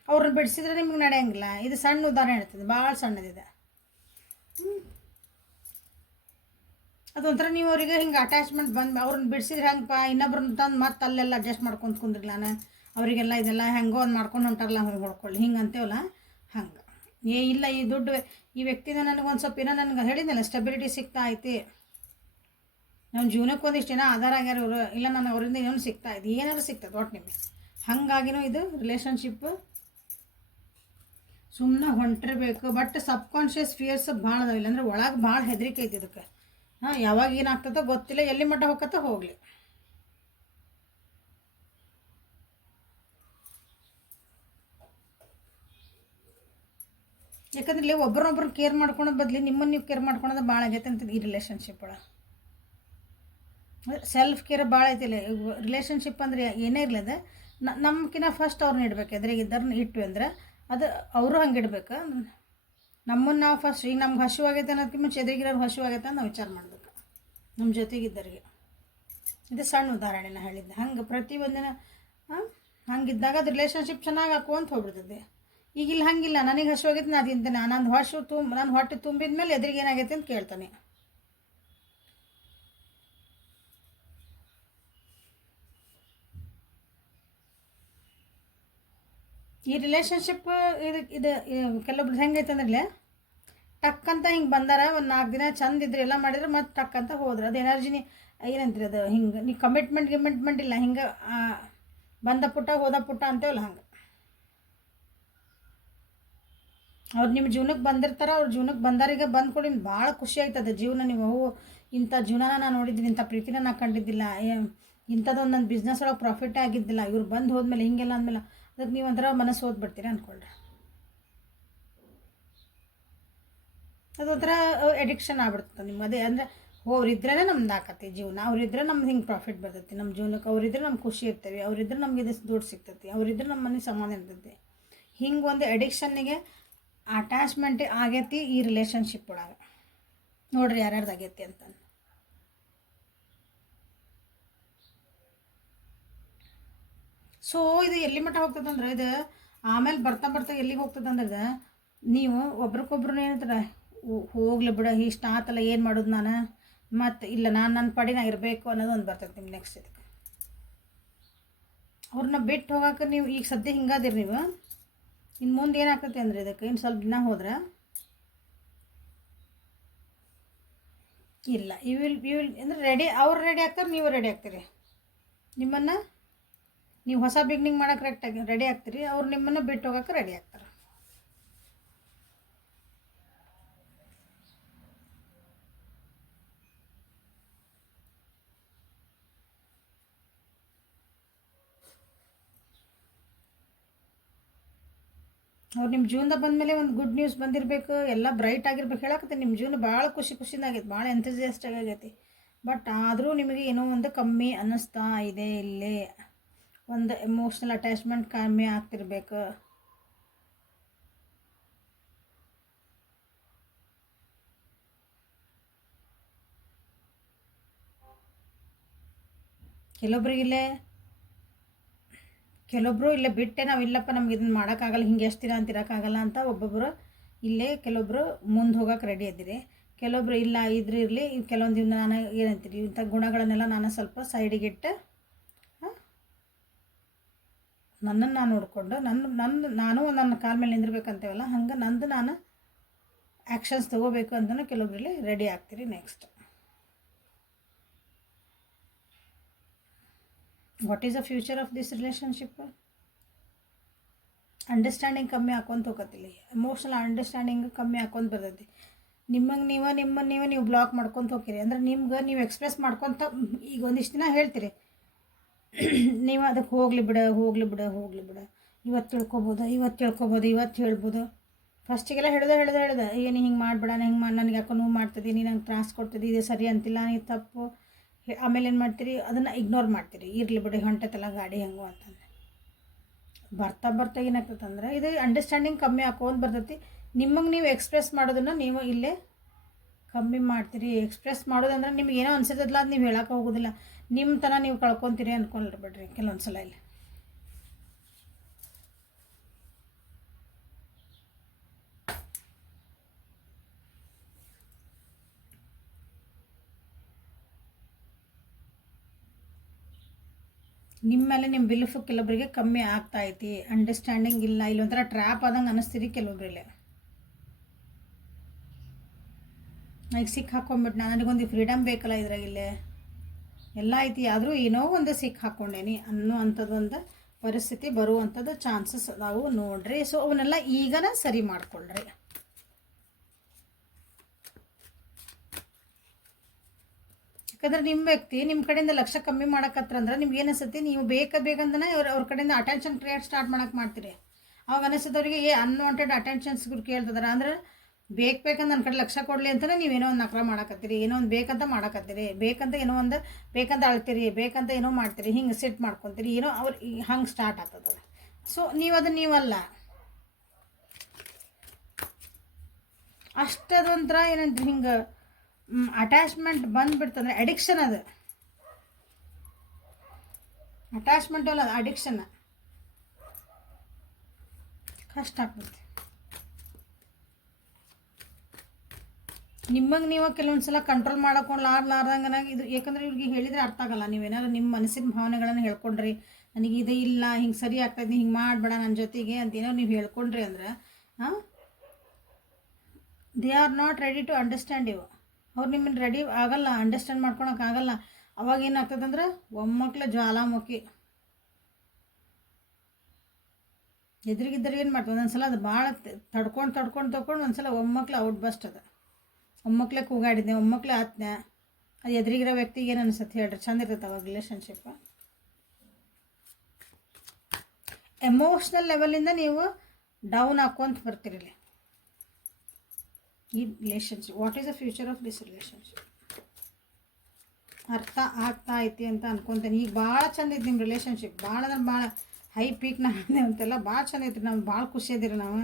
ಅವ್ರನ್ನ ಬಿಡಿಸಿದ್ರೆ ನಿಮ್ಗೆ ನಡೆಯಂಗಿಲ್ಲ. ಇದು ಸಣ್ಣ ಉದಾಹರಣೆ ಹೇಳ್ತದೆ, ಭಾಳ ಸಣ್ಣದಿದೆ. ಅದೊಂಥರ ನೀವು ಅವರಿಗೆ ಹಿಂಗೆ ಅಟ್ಯಾಚ್ಮೆಂಟ್ ಬಂದು ಅವ್ರನ್ನ ಬಿಡಿಸಿದ್ರೆ ಹೆಂಗಪ್ಪ, ಇನ್ನೊಬ್ರನ್ನ ತಂದು ಮತ್ತೆ ಅಲ್ಲೆಲ್ಲ ಅಡ್ಜಸ್ಟ್ ಮಾಡ್ಕೊಂಡು ಕುಂದ್ರಲ್ಲ ನಾನು, ಅವರಿಗೆಲ್ಲ ಇದೆಲ್ಲ ಹೆಂಗೋ ಒಂದು ಮಾಡ್ಕೊಂಡು ಹೊಂಟಾರಲ್ಲ ಅವ್ರಿಗೆ ಹೊಡ್ಕೊಳ್ಳಿ, ಹಿಂಗೆ ಅಂತೇವಲ್ಲ ಹಂಗೆ. ಇಲ್ಲ, ಈ ದುಡ್ಡು ಈ ವ್ಯಕ್ತಿನ ನನಗೊಂದು ಸ್ವಲ್ಪ ಏನೋ ನನಗೆ ಹೇಳಿದ್ನಲ್ಲ ಸ್ಟೆಬಿಲಿಟಿ ಸಿಗ್ತಾ ಐತಿ, ನಮ್ಮ ಜೀವನಕ್ಕೆ ಒಂದಿಷ್ಟು ಏನೋ ಆಧಾರ ಆಗ್ಯಾರ ಅವರು, ಇಲ್ಲ ನನಗೆ ಅವರಿಂದ ಏನೋ ಸಿಗ್ತಾ ಇದೆ, ಏನಾದ್ರು ಸಿಗ್ತದೆ ಒಟ್ಟು ನಿಮಗೆ. ಹಾಗಾಗಿನೂ ಇದು ರಿಲೇಷನ್ಶಿಪ್ ಸುಮ್ಮನೆ ಹೊಂಟಿರ್ಬೇಕು. ಬಟ್ ಸಬ್ಕಾನ್ಷಿಯಸ್ ಫಿಯರ್ಸ್ ಭಾಳ ಅದಾವ, ಇಲ್ಲಾಂದ್ರೆ ಒಳಗೆ ಭಾಳ ಹೆದರಿಕೆ ಐತಿ ಇದಕ್ಕೆ. ಯಾವಾಗ ಏನಾಗ್ತದೋ ಗೊತ್ತಿಲ್ಲ, ಎಲ್ಲಿ ಮಟ್ಟ ಹೋಗತ್ತೋ ಹೋಗಲಿ. ಯಾಕಂದ್ರೆ ಇಲ್ಲಿ ಒಬ್ಬರೊಬ್ಬರು ಕೇರ್ ಮಾಡ್ಕೊಳೋದು ಬದಲಿ ನಿಮ್ಮನ್ನು ನೀವು ಕೇರ್ ಮಾಡ್ಕೊಳೋದು ಭಾಳ ಆಗೈತೆ ಅಂತ ಈ ರಿಲೇಷನ್ಶಿಪ್ ಒಳಗೆ. ಸೆಲ್ಫ್ ಕೇರ್ ಭಾಳ ಐತಿಲ್ಲ ರಿಲೇಷನ್ಶಿಪ್ ಅಂದರೆ ಏನೇ ಇರಲಿ ಅದು ನಮ್ಕಿನ್ನ ಫಸ್ಟ್ ಅವ್ರನ್ನ ಇಡ್ಬೇಕು. ಎದುರಿಗಿದ್ದಾರನ್ನ ಇಟ್ವಿ ಅಂದ್ರೆ ಅದು ಅವರು ಹಂಗೆ ಇಡ್ಬೇಕು. ನಮ್ಮನ್ನು ನಾವು ಫಸ್ಟ್ ಈಗ ನಮ್ಗೆ ಹಸಿವಾಗೈತೆ ಅನ್ನೋದಕ್ಕೆ ಮುಂಚೆ ಎದುರಿಗಿರೋರು ಹಸಿವಾಗೈತೆ ಅಂತ ನಾವು ವಿಚಾರ ಮಾಡಬೇಕು ನಮ್ಮ ಜೊತೆಗಿದ್ದರಿಗೆ. ಇದು ಸಣ್ಣ ಉದಾಹರಣೆನ ಹೇಳಿದ್ದೆ. ಹಂಗೆ ಪ್ರತಿಯೊಂದಿನ ಹಂಗಿದ್ದಾಗ ಅದು ರಿಲೇಷನ್ಶಿಪ್ ಚೆನ್ನಾಗಿ ಹಾಕುವಂತ ಹೋಗ್ಬಿಡ್ತದೆ. ಈಗಿಲ್ಲ ಹಂಗಿಲ್ಲ, ನನಗೆ ಹಸಿವಾಗೈತೆ ನಾನು ತಿಂತೇನೆ, ನನ್ನ ಹೊಟ್ಟೆ ತುಂಬಿದ ಮೇಲೆ ಎದುರಿಗೆ ಏನಾಗೈತೆ ಅಂತ ಕೇಳ್ತಾನೆ. ಈ ರಿಲೇಷನ್ಶಿಪ್ ಇದು ಕೆಲವೊಬ್ರು ಹೆಂಗೈತೆ ಅಂದ್ರೆ ಟಕ್ ಅಂತ ಹಿಂಗೆ ಬಂದಾರ, ಒಂದು 4 ದಿನ ಚಂದ ಇದ್ರೆ ಎಲ್ಲ ಮಾಡಿದ್ರೆ ಮತ್ತು ಟಕ್ ಅಂತ ಹೋದ್ರೆ ಅದು ಎನರ್ಜಿನಿ ಏನಂತೀರಿ ಅದು ಹಿಂಗೆ ನೀವು ಕಮಿಟ್ಮೆಂಟ್ ಇಲ್ಲ, ಹಿಂಗೆ ಬಂದ ಪುಟ್ಟ ಹೋದ ಪುಟ್ಟ ಅಂತೇವಲ್ಲ ಹಂಗೆ. ಅವ್ರು ನಿಮ್ಮ ಜೀವನಕ್ಕೆ ಬಂದಿರ್ತಾರೆ, ಅವ್ರ ಜೀವನಕ್ಕೆ ಬಂದಾರಿಗೆ ಬಂದು ಕೊಡಿ ಭಾಳ ಖುಷಿ ಆಯ್ತದೆ ಜೀವನ. ನೀವು ಇಂಥ ಜೀವನನ ನಾನು ನೋಡಿದ್ದೀನಿ, ಇಂಥ ಪ್ರೀತಿನ ನಾನು ಕಂಡಿದ್ದಿಲ್ಲ, ಇಂಥದ್ದೊಂದು ನನ್ನ ಬಿಸ್ನೆಸ್ ಒಳಗೆ ಪ್ರಾಫಿಟೇ ಆಗಿದ್ದಿಲ್ಲ, ಇವ್ರು ಬಂದು ಹೋದ್ಮೇಲೆ ಹಿಂಗೆಲ್ಲ ಅಂದಮೇಲೆ ಅದಕ್ಕೆ ನೀವು ಒಂಥರ ಮನಸ್ಸು ಓದ್ಬಿಡ್ತೀರಿ ಅಂದ್ಕೊಳ್ರಿ. ಅದೊಂಥರ ಎಡಿಕ್ಷನ್ ಆಗ್ಬಿಡ್ತದೆ ನಿಮ್ಮದೇ. ಅಂದರೆ ಅವ್ರಿದ್ರೇ ನಮ್ದು ಆಕತಿ ಜೀವನ, ಅವರಿದ್ರೆ ನಮ್ದು ಹಿಂಗೆ ಪ್ರಾಫಿಟ್ ಬರ್ತೈತಿ ನಮ್ಮ ಜೀವನಕ್ಕೆ, ಅವರಿದ್ರೆ ನಮ್ಗೆ ಖುಷಿ ಇರ್ತೀವಿ, ಅವರಿದ್ರೆ ನಮ್ಗೆ ಇದು ದುಡ್ಡು ಸಿಗ್ತೈತಿ, ಅವರಿದ್ರೆ ನಮ್ಮ ಮನೆ ಸಮಾನ ಇರ್ತೈತಿ. ಹಿಂಗೆ ಒಂದು ಎಡಿಕ್ಷನ್ನಿಗೆ ಅಟ್ಯಾಚ್ಮೆಂಟ್ ಆಗೈತಿ ಈ ರಿಲೇಷನ್ಶಿಪ್ ಒಳಗೆ. ನೋಡ್ರಿ ಯಾರ್ಯಾರ್ದು ಆಗೈತಿ ಅಂತ. ಸೊ ಇದು ಎಲ್ಲಿ ಮಟ್ಟ ಹೋಗ್ತದಂದ್ರೆ ಇದು ಆಮೇಲೆ ಬರ್ತಾ ಎಲ್ಲಿಗೆ ಹೋಗ್ತದಂದ್ರೆ ನೀವು ಒಬ್ರಿಗೊಬ್ರು ಏನಂತಾರೆ ಹೋಗ್ಲಿ ಬಿಡ ಇಷ್ಟ ಆತಲ್ಲ ಏನು ಮಾಡೋದು ನಾನು, ಮತ್ತು ಇಲ್ಲ ನಾನು ನನ್ನ ಪಡಿನ ಇರಬೇಕು ಅನ್ನೋದು ಒಂದು ಬರ್ತೈತೆ ನಿಮ್ಗೆ ನೆಕ್ಸ್ಟ್ ಇದಕ್ಕೆ. ಅವ್ರನ್ನ ಬಿಟ್ಟು ಹೋಗೋಕೆ ನೀವು ಈಗ ಸದ್ಯ ಹಿಂಗಾದಿರಿ ನೀವು, ಇನ್ನು ಮುಂದೆ ಏನಾಗ್ತೈತಿ ಅಂದ್ರೆ ಇದಕ್ಕೆ ಇನ್ನು ಸ್ವಲ್ಪ ದಿನ ಹೋದ್ರೆ ಇಲ್ಲ ಇವು ಅಂದರೆ ಅವ್ರು ರೆಡಿ ಆಗ್ತಾರೆ, ನೀವು ರೆಡಿ ಆಗ್ತೀರಿ. ನಿಮ್ಮನ್ನು ನೀವು ಹೊಸ ಬಿಗ್ನಿಂಗ್ ಮಾಡೋಕೆ ರೆಡಿ ಆಗ್ತೀರಿ, ಅವ್ರು ನಿಮ್ಮನ್ನು ಬಿಟ್ಟು ಹೋಗೋಕೆ ರೆಡಿ ಆಗ್ತಾರೆ. ಅವ್ರು ನಿಮ್ಮ ಜೀವನದಾಗ ಬಂದಮೇಲೆ ಒಂದು ಗುಡ್ ನ್ಯೂಸ್ ಬಂದಿರಬೇಕು, ಎಲ್ಲ ಬ್ರೈಟ್ ಆಗಿರ್ಬೇಕು ಹೇಳಕತ್ತೆ. ನಿಮ್ಮ ಜೀವನ ಭಾಳ ಖುಷಿನಾಗೈತೆ, ಭಾಳ ಎಂಥೂಸಿಯಾಸ್ಟಿಕ್ ಆಗೈತಿ. ಬಟ್ ಆದರೂ ನಿಮಗೆ ಏನೋ ಒಂದು ಕಮ್ಮಿ ಅನ್ನಿಸ್ತಾ ಇದೆ, ಇಲ್ಲೇ ಒಂದು ಎಮೋಷ್ನಲ್ ಅಟ್ಯಾಚ್ಮೆಂಟ್ ಕಮ್ಮಿ ಆಗ್ತಿರ್ಬೇಕು. ಕೆಲವೊಬ್ರು ಇಲ್ಲೇ ಬಿಟ್ಟೆ ನಾವು ಇಲ್ಲಪ್ಪ ನಮ್ಗೆ ಇದನ್ನು ಮಾಡೋಕ್ಕಾಗಲ್ಲ, ಹಿಂಗೆ ಎಷ್ಟು ದಿನ ಅಂತಿರೋಕ್ಕಾಗಲ್ಲ ಅಂತ ಒಬ್ಬೊಬ್ಬರು ಇಲ್ಲೇ ಕೆಲವೊಬ್ಬರು ಮುಂದೆ ಹೋಗೋಕೆ ರೆಡಿ ಇದ್ದೀರಿ. ಕೆಲವೊಬ್ರು ಇಲ್ಲ ಇರಲಿ ಕೆಲವೊಂದು ನಾನು ಏನಂತೀರಿ ಇಂಥ ಗುಣಗಳನ್ನೆಲ್ಲ ನಾನು ಸ್ವಲ್ಪ ಸೈಡಿಗಿಟ್ಟು ನನ್ನನ್ನು ನಾನು ನೋಡಿಕೊಂಡು ನಾನು ನನ್ನ ಕಾಲ ಮೇಲೆ ನಿಂದಿರ್ಬೇಕಂತೇವಲ್ಲ ಹಂಗೆ ನಾನು ಆ್ಯಕ್ಷನ್ಸ್ ತೊಗೋಬೇಕು ಅಂತಲೂ ಕೆಲವೊಬ್ಬರಲ್ಲಿ ರೆಡಿ ಆಗ್ತೀರಿ. Next what is the future of this relationship? Understanding ಕಮ್ಮಿ ಹಾಕೊಂತ ಹೋಗತ್ತಿಲ್ಲ, ಎಮೋಷ್ನಲ್ ಅಂಡರ್ಸ್ಟ್ಯಾಂಡಿಂಗ್ ಕಮ್ಮಿ ಹಾಕೊಂತ ಬರ್ತೈತಿ. ನಿಮ್ಮನ್ನು ನೀವು ಬ್ಲಾಕ್ ಮಾಡ್ಕೊತ ಹೋಗ್ತೀರಿ. ಅಂದ್ರೆ ನಿಮ್ಗೆ ನೀವು ಎಕ್ಸ್ಪ್ರೆಸ್ ಮಾಡ್ಕೊತ ಈಗ ಒಂದಿಷ್ಟು ದಿನ ಹೇಳ್ತೀರಿ, ನೀವು ಅದಕ್ಕೆ ಹೋಗಲಿ ಬಿಡ ಇವತ್ತು ತಿಳ್ಕೊಬೋದು, ಇವತ್ತು ಹೇಳ್ಬೋದು. ಫಸ್ಟಿಗೆಲ್ಲ ಹೇಳ್ದೆ ಏನು ಹಿಂಗೆ ಮಾಡಿಬಿಡ, ಹಿಂಗೆ ಮಾಡಿ ನನಗೆ ಯಾಕೋ ನೋವು ಮಾಡ್ತದೆ, ನೀನು ನಂಗೆ ತ್ರಾಸು ಕೊಡ್ತದೆ, ಇದು ಸರಿ ಅಂತಿಲ್ಲ, ನೀನು ತಪ್ಪು. ಆಮೇಲೆ ಏನು ಮಾಡ್ತೀರಿ, ಅದನ್ನು ಇಗ್ನೋರ್ ಮಾಡ್ತೀರಿ, ಇರಲಿ ಬಿಡಿ ಹೊಂಟೈತಲ್ಲ ಗಾಡಿ ಹೆಂಗೋ ಅಂತಂದು. ಬರ್ತಾ ಏನಾಗ್ತದೆ ಇದು ಅಂಡರ್ಸ್ಟ್ಯಾಂಡಿಂಗ್ ಕಮ್ಮಿ ಹಾಕೋದು ಬರ್ತೈತಿ. ನಿಮಗೆ ನೀವು ಎಕ್ಸ್ಪ್ರೆಸ್ ಮಾಡೋದನ್ನು ನೀವು ಇಲ್ಲೇ ಕಮ್ಮಿ ಮಾಡ್ತೀರಿ. ಎಕ್ಸ್ಪ್ರೆಸ್ ಮಾಡೋದಂದ್ರೆ ನಿಮ್ಗೆ ಏನೋ ಅನ್ಸಿರ್ತದಲ್ಲ ಅದು ನೀವು ಹೇಳೋಕೆ ಹೋಗೋದಿಲ್ಲ, ನಿಮ್ಮ ತನ ನೀವು ಕಳ್ಕೊತೀರಿ ಅಂದ್ಕೊಂಡಿರ್ಬೇಡ್ರಿ ಕೆಲವೊಂದು ಸಲ. ಇಲ್ಲಿ ನಿಮ್ಮ ಮೇಲೆ ನಿಮ್ಮ ಬಿಲೀಫು ಕೆಲವೊಬ್ಬರಿಗೆ ಕಮ್ಮಿ ಆಗ್ತಾಯಿತಿ, ಅಂಡರ್ಸ್ಟ್ಯಾಂಡಿಂಗ್ ಇಲ್ಲ, ಇಲ್ಲಿ ಒಂಥರ ಟ್ರ್ಯಾಪ್ ಆದಂಗೆ ಅನ್ನಿಸ್ತೀರಿ ಕೆಲವೊಬ್ಬರಲ್ಲಿ. ಈಗ ಸಿಕ್ಕ ಹಾಕೊಂಡ್ಬಿಟ್ಟು ನನಗೊಂದು ಫ್ರೀಡಮ್ ಬೇಕಲ್ಲ ಇದ್ರಾಗಿಲ್ಲೇ ಎಲ್ಲ ಐತಿ, ಆದರೂ ಏನೋ ಒಂದು ಸಿಕ್ಕ ಹಾಕ್ಕೊಂಡೇನಿ ಅನ್ನೋ ಅಂಥದ್ದೊಂದು ಪರಿಸ್ಥಿತಿ ಬರುವಂಥದ್ದು ಚಾನ್ಸಸ್ ಅದಾವು ನೋಡ್ರಿ. ಸೊ ಅವನ್ನೆಲ್ಲ ಈಗನ ಸರಿ ಮಾಡ್ಕೊಳ್ರಿ. ಯಾಕಂದ್ರೆ ನಿಮ್ಮ ವ್ಯಕ್ತಿ ನಿಮ್ಮ ಕಡೆಯಿಂದ ಲಕ್ಷ ಕಮ್ಮಿ ಮಾಡಕತ್ತಂದ್ರೆ ನಿಮ್ಗೆ ಏನು ಅನಿಸುತ್ತೆ, ನೀವು ಬೇಕಂತನೇ ಅವ್ರ ಕಡೆಯಿಂದ ಅಟೆನ್ಷನ್ ಕ್ರಿಯೇಟ್ ಸ್ಟಾರ್ಟ್ ಮಾಡಕ್ಕೆ ಮಾಡ್ತೀರಿ. ಅವಾಗ ಅನಿಸುತ್ತವ್ರಿಗೆ ಅನ್ವಾಂಟೆಡ್ ಅಟೆನ್ಷನ್ಸ್ಗಳು ಕೇಳ್ತಿದಾರೆ. ಅಂದ್ರೆ ಬೇಕಂತ ನನ್ನ ಕಡೆ ಲಕ್ಷ ಕೊಡಲಿ ಅಂತಲೇ ನೀವೇನೋ ಒಂದು ನಕರ ಮಾಡಕತ್ತೀರಿ, ಏನೋ ಒಂದು ಬೇಕಂತ ಮಾಡಕತ್ತೀರಿ, ಏನೋ ಒಂದು ಬೇಕಂತ ಅಳ್ತೀರಿ, ಬೇಕಂತ ಏನೋ ಮಾಡ್ತೀರಿ, ಹಿಂಗೆ ಸೆಟ್ ಮಾಡ್ಕೊತೀರಿ, ಏನೋ ಅವ್ರು ಹಂಗೆ ಸ್ಟಾರ್ಟ್ ಆಗ್ತದೆ. ಸೊ ನೀವಲ್ಲ ಅಷ್ಟದೊಂಥರ ಏನಂದ್ರೆ ಹಿಂಗೆ ಅಟ್ಯಾಚ್ಮೆಂಟ್ ಬಂದುಬಿಡ್ತಂದ್ರೆ ಅಡಿಕ್ಷನ್. ಅದು ಅಟ್ಯಾಚ್ಮೆಂಟ್ ಅಲ್ಲ, ಅದು ಅಡಿಕ್ಷನ್. ಕಷ್ಟ ಆಗ್ತೈತಿ. ನಿಮಗೆ ನೀವು ಕೆಲವೊಂದು ಸಲ ಕಂಟ್ರೋಲ್ ಮಾಡೋಕೊಂಡ್ಲಾರ್ದಂಗೆ ಇದು. ಯಾಕಂದ್ರೆ ಇವ್ರಿಗೆ ಹೇಳಿದರೆ ಅರ್ಥ ಆಗಲ್ಲ. ನೀವೇನಾದ್ರು ನಿಮ್ಮ ಮನಸ್ಸಿನ ಭಾವನೆಗಳನ್ನು ಹೇಳ್ಕೊಂಡ್ರಿ, ನನಗೆ ಇದು ಇಲ್ಲ, ಹಿಂಗೆ ಸರಿ ಆಗ್ತಾಯಿದ್ನಿ, ಹಿಂಗೆ ಮಾಡಬೇಡ ನನ್ನ ಜೊತೆಗೆ ಅಂತೇನೋ ನೀವು ಹೇಳ್ಕೊಂಡ್ರಿ ಅಂದ್ರೆ they are not ready to understand ಇವು. ಅವ್ರು ನಿಮ್ಮನ್ನು ರೆಡಿ ಆಗಲ್ಲ, ಅಂಡರ್ಸ್ಟ್ಯಾಂಡ್ ಮಾಡ್ಕೊಳಕ್ಕಾಗಲ್ಲ. ಅವಾಗ ಏನಾಗ್ತದಂದ್ರೆ ಒಮ್ಮಕ್ಳು ಜ್ವಾಲಾಮುಖಿ ಎದುರಿಗಿದ್ದರೆ ಏನು ಮಾಡ್ತದೆ, ಒಂದೊಂದ್ಸಲ ಅದು ಭಾಳ ತಡ್ಕೊಂಡು ಒಂದ್ಸಲ ಒಮ್ಮಕ್ಳು ಔಟ್ ಬಸ್ಟ್ ಅದು. ಒಮ್ಮಕ್ಳೇ ಕೂಗಾಡಿದ್ನೆ, ಒಮ್ಮಕ್ಳೇ ಆತ್ನೆ, ಅದು ಎದುರಿಗಿರೋ ವ್ಯಕ್ತಿಗೆ ಏನು ಅನಿಸುತ್ತೆ ಹೇಳ್ರಿ? ಚಂದ ಇರ್ತೈತೆ ಅವಾಗ ರಿಲೇಷನ್ಶಿಪ್. ಎಮೋಷ್ನಲ್ ಲೆವೆಲಿಂದ ನೀವು ಡೌನ್ ಹಾಕ್ಕೊಂತ ಬರ್ತಿರಲಿ ಈ relationship. What is the future of this relationship? ಅರ್ಥ ಆಗ್ತಾ ಐತಿ ಅಂತ ಅನ್ಕೊತೇನೆ. ಈಗ ಭಾಳ ಚಂದ ಐತಿ ನಿಮ್ಮ ರಿಲೇಷನ್ಶಿಪ್, ಭಾಳ ಅಂದ್ರೆ ಭಾಳ ಹೈ ಪೀಕ್ ನಾನೇ ಅಂತೆಲ್ಲ ಭಾಳ ಚಂದ ಐತ್ರಿ. ನಾವು ಭಾಳ ಖುಷಿ ಇದೀರಿ ನಾವು.